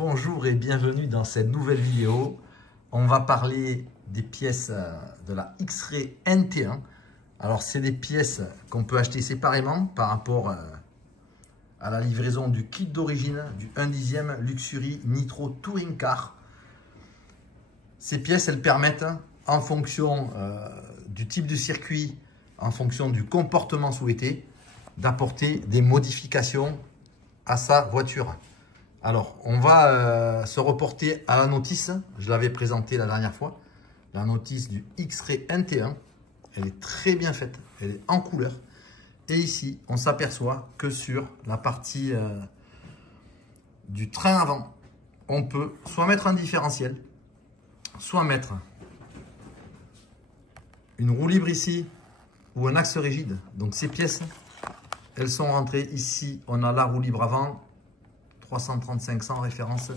Bonjour et bienvenue dans cette nouvelle vidéo. On va parler des pièces de la X-Ray NT1. Alors c'est des pièces qu'on peut acheter séparément par rapport à la livraison du kit d'origine du 1/10 Luxury Nitro Touring Car. Ces pièces, elles permettent, en fonction du type de circuit, en fonction du comportement souhaité, d'apporter des modifications à sa voiture. Alors, on va se reporter à la notice. Je l'avais présentée la dernière fois. La notice du X-Ray NT1. Elle est très bien faite. Elle est en couleur. Et ici, on s'aperçoit que sur la partie du train avant, on peut soit mettre un différentiel, soit mettre une roue libre ici ou un axe rigide. Donc, ces pièces, elles sont rentrées ici. On a la roue libre avant. 335 sans référence.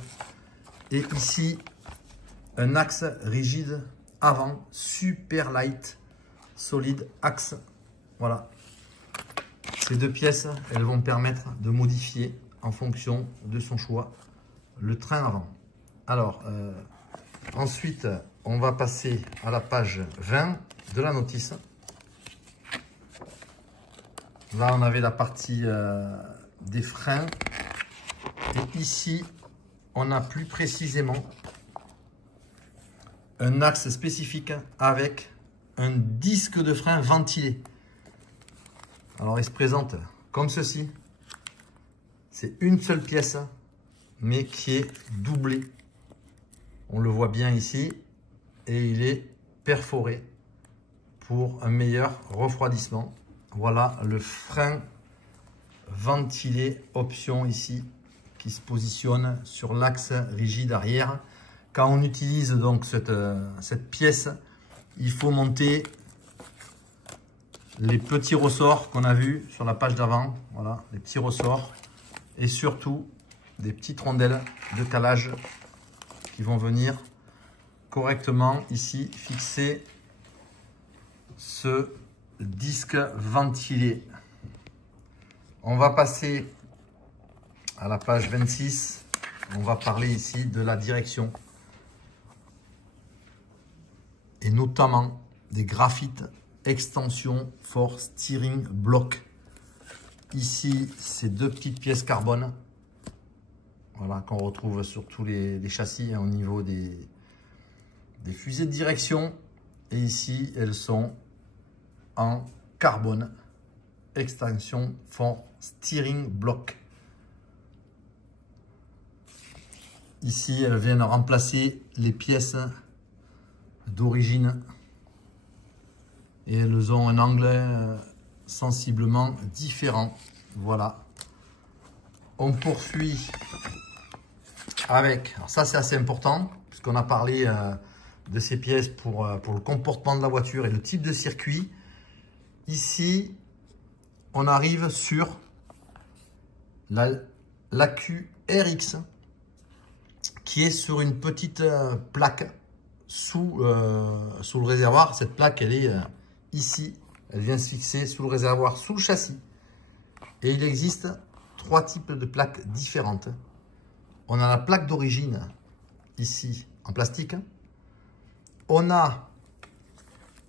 Et ici, un axe rigide avant, super light, solide axe. Voilà. Ces deux pièces, elles vont permettre de modifier en fonction de son choix le train avant. Alors, ensuite, on va passer à la page 20 de la notice. Là, on avait la partie des freins. Et ici, on a plus précisément un axe spécifique avec un disque de frein ventilé. Alors, il se présente comme ceci. C'est une seule pièce, mais qui est doublée. On le voit bien ici. Et il est perforé pour un meilleur refroidissement. Voilà le frein ventilé, option ici, qui se positionne sur l'axe rigide arrière. Quand on utilise donc cette pièce, il faut monter les petits ressorts qu'on a vus sur la page d'avant. Voilà, les petits ressorts. Et surtout, des petites rondelles de calage qui vont venir correctement ici fixer ce disque ventilé. On va passer à la page 26, on va parler ici de la direction et notamment des graphites extension for steering block. Ici, ces deux petites pièces carbone, voilà, qu'on retrouve sur tous les châssis, hein, au niveau des fusées de direction. Et ici, elles sont en carbone, extension for steering block. Ici, elles viennent remplacer les pièces d'origine et elles ont un angle sensiblement différent. Voilà. On poursuit avec, alors ça c'est assez important, puisqu'on a parlé de ces pièces pour le comportement de la voiture et le type de circuit. Ici, on arrive sur l'AQ RX, qui est sur une petite plaque sous le réservoir. Cette plaque, elle est ici. Elle vient se fixer sous le réservoir, sous le châssis. Et il existe trois types de plaques différentes. On a la plaque d'origine, ici, en plastique. On a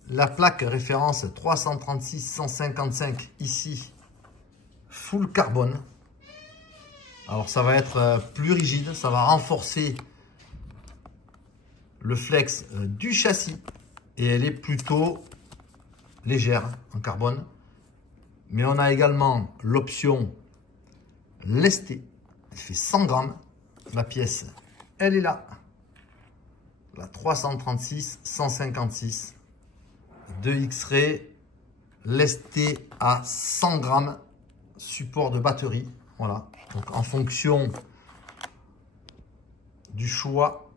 la plaque référence 336-155, ici, full carbone. Alors, ça va être plus rigide, ça va renforcer le flex du châssis et elle est plutôt légère en carbone. Mais on a également l'option lestée, elle fait 100 grammes. La pièce, elle est là, la 336-156 de X-Ray, lestée à 100 grammes, support de batterie. Voilà, donc en fonction du choix,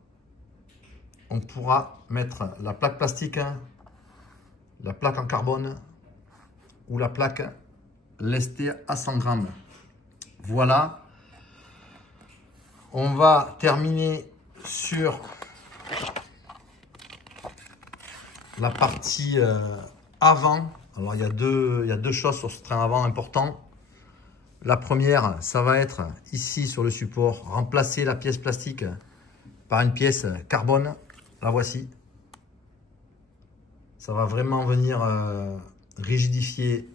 on pourra mettre la plaque plastique, la plaque en carbone ou la plaque lestée à 100 grammes. Voilà. On va terminer sur la partie avant. Alors il y a deux choses sur ce train avant important. La première, ça va être ici sur le support, remplacer la pièce plastique par une pièce carbone. La voici. Ça va vraiment venir rigidifier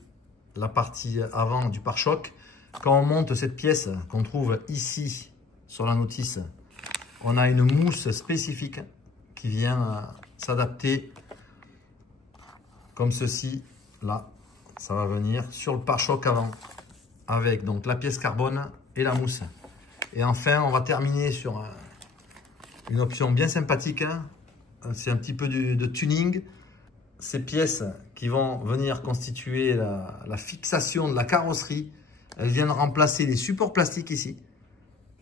la partie avant du pare-choc. Quand on monte cette pièce qu'on trouve ici sur la notice, on a une mousse spécifique qui vient s'adapter comme ceci. Là, ça va venir sur le pare-choc avant avec donc la pièce carbone et la mousse. Et enfin, on va terminer sur une option bien sympathique. C'est un petit peu de tuning. Ces pièces qui vont venir constituer la fixation de la carrosserie, elles viennent remplacer les supports plastiques ici,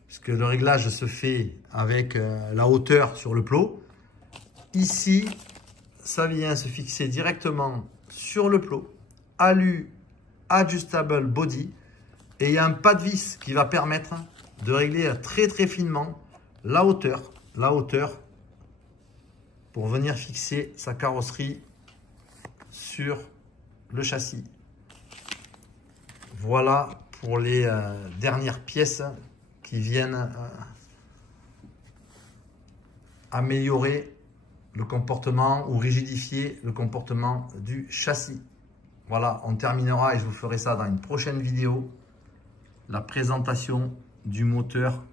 puisque le réglage se fait avec la hauteur sur le plot. Ici, ça vient se fixer directement sur le plot, alu adjustable body, et il y a un pas de vis qui va permettre de régler très très finement la hauteur pour venir fixer sa carrosserie sur le châssis. Voilà pour les dernières pièces qui viennent améliorer le comportement ou rigidifier le comportement du châssis. Voilà, on terminera et je vous ferai ça dans une prochaine vidéo. La présentation du moteur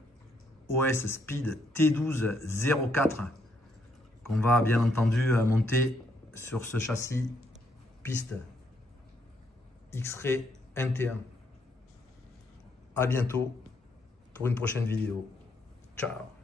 OS Speed T12 04 qu'on va bien entendu monter sur ce châssis piste X-Ray NT1. À bientôt pour une prochaine vidéo. Ciao.